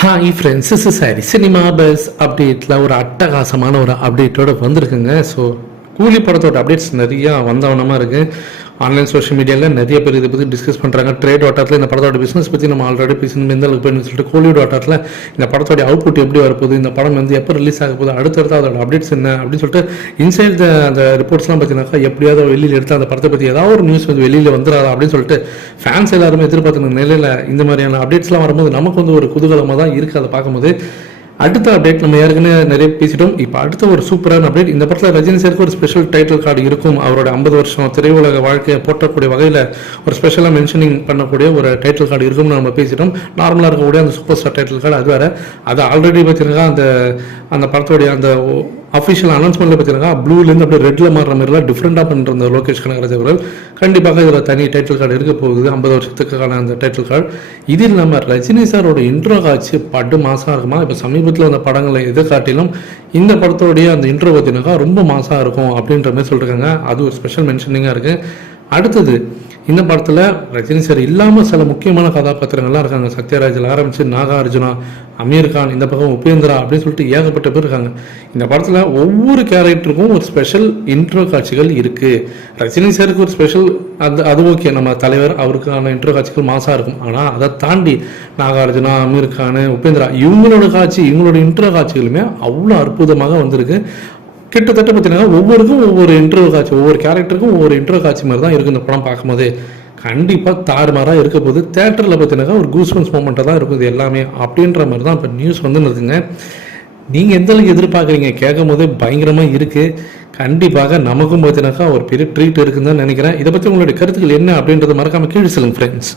Hi friends, is sorry cinema bus அப்டேட்டில் ஒரு அட்டகாசமான ஒரு அப்டேட்டோடு வந்திருக்குங்க. ஸோ கூலி படத்தோட அப்டேட்ஸ் நிறையா வந்தவனமாக இருக்குது. ஆன்லைன் சோஷியல் மீடியாவில் நிறைய பேர் இதை பற்றி டிஸ்கஸ் பண்ணுறாங்க. ட்ரேட் வாட்டத்தில் இந்த படத்தோட பிஸ்னஸ் பற்றி நம்ம ஆல்ரெடி பேசணும் எந்த அளவுக்கு போயின்னு சொல்லிட்டு கோலிவுட் வாட்டத்தில் இந்த படத்தோட அவுட்புட் எப்படி வரப்போகுது, இந்த படம் வந்து எப்போ ரிலீஸ் ஆக போகுது, அடுத்தடுத்து அதோட அப்டேட்ஸ் என்ன அப்படின்னு சொல்லிட்டு இன்சைட் அந்த ரிப்போர்ட்ஸ்லாம் பார்த்தீங்கன்னாக்கா எப்படியாவது வெளியில் எடுத்து அந்த படத்தை பற்றி ஏதாவது ஒரு நியூஸ் வந்து வெளியில் வந்துடாதா அப்படின்னு சொல்லிட்டு ஃபேன்ஸ் எல்லாருமே எதிர்பார்த்துன நிலையில் இந்த மாதிரியான அப்டேட்ஸ்லாம் வரும்போது நமக்கு வந்து ஒரு குதூகலமாக தான் இருக்குது. அதை பார்க்கும்போது அடுத்த அப்டேட் நம்ம ஏற்கனவே நிறைய பேசிட்டோம். இப்போ அடுத்த ஒரு சூப்பரான அப்டேட், இந்த படத்தில் ரஜினி சாருக்கு ஒரு ஸ்பெஷல் டைட்டில் கார்டு இருக்கும். அவரோட 50 வருஷம் திரையுலக வாழ்க்கையை போற்றக்கூடிய வகையில் ஒரு ஸ்பெஷலாக மென்ஷனிங் பண்ணக்கூடிய ஒரு டைட்டில் கார்டு இருக்கும்னு நம்ம பேசிட்டோம். நார்மலாக இருக்கக்கூடிய அந்த சூப்பர் ஸ்டார் டைட்டில் கார்டு அது வேறு. அது ஆல்ரெடி பார்த்தீங்கன்னா அந்த படத்தோடைய அந்த அஃபிஷியல் அனௌன்ஸ்மெண்ட்டில் பார்த்தீங்கன்னா ப்ளூலேருந்து அப்படியே ரெட்டில் மாறுற மாதிரிலாம் டிஃப்ரெண்ட்டாக பண்ணிருந்த லோகேஷ் கனகராஜ் அவர்கள் கண்டிப்பாக இதில் தனி டைட்டில் கார்டு இருக்க போகுது, 50 வருஷத்துக்கான அந்த டைட்டில் கார்டு. இது இல்லாமல் ரஜினி சாரோட இன்ட்ரோ காட்சி படு மாசாக இருக்குமா. இப்போ சமீபத்தில் அந்த படங்களை எதிர்காட்டிலும் இந்த படத்தோடைய அந்த இன்ட்ரோ பார்த்தீங்கன்னா ரொம்ப மாசாக இருக்கும் அப்படின்ற மாதிரி சொல்லியிருக்காங்க. அது ஒரு ஸ்பெஷல் மென்ஷனிங்காக இருக்குது. அடுத்தது, இந்த படத்தில் ரஜினி சார் இல்லாமல் சில முக்கியமான கதாபாத்திரங்கள்லாம் இருக்காங்க. சத்யராஜில் ஆரம்பித்து நாகார்ஜுனா, அமீர் கான், இந்த பக்கம் உபேந்திரா அப்படின்னு சொல்லிட்டு ஏகப்பட்ட பேர் இருக்காங்க. இந்த படத்தில் ஒவ்வொரு கேரக்டருக்கும் ஒரு ஸ்பெஷல் இன்ட்ரோ காட்சிகள் இருக்குது. ரஜினி சாருக்கு ஒரு ஸ்பெஷல் அது ஓகே, நம்ம தலைவர் அவருக்கான இன்ட்ரோ காட்சிகள் மாசாக இருக்கும். ஆனால் அதை தாண்டி நாகார்ஜுனா, அமீர் கான், உபேந்திரா இவங்களோட இன்ட்ரோ காட்சிகளுமே அவ்வளோ அற்புதமாக வந்திருக்கு. கிட்டத்தட்ட பார்த்தீங்கன்னா ஒவ்வொருக்கும் ஒவ்வொரு இன்ட்ரோ காட்சி, ஒவ்வொரு கேரக்டருக்கும் ஒவ்வொரு இன்ட்ரோ காட்சி மாதிரி தான் இருக்குது. இந்த படம் பார்க்கும்போது கண்டிப்பாக தாறுமாறாக இருக்க போது தேட்டரில் பார்த்தீங்கன்னா ஒரு கூஸ்பன்ஸ் மூமெண்ட்டாக தான் இருக்குது எல்லாமே அப்படின்ற மாதிரி தான் இப்போ நியூஸ் வந்து இருக்குங்க. நீங்கள் எந்த அளவுக்கு எதிர்பார்க்குறீங்க? கேட்கும் போதே பயங்கரமாக இருக்குது. கண்டிப்பாக நமக்கும் பார்த்தீங்கன்னாக்கா ஒரு பெரிய ட்ரீட் இருக்குன்னு தான் நினைக்கிறேன். இதை பற்றி உங்களுடைய கருத்துக்கள் என்ன அப்படின்றத மறக்காமல் கீழே சொல்லுங்கள் ஃப்ரெண்ட்ஸ்.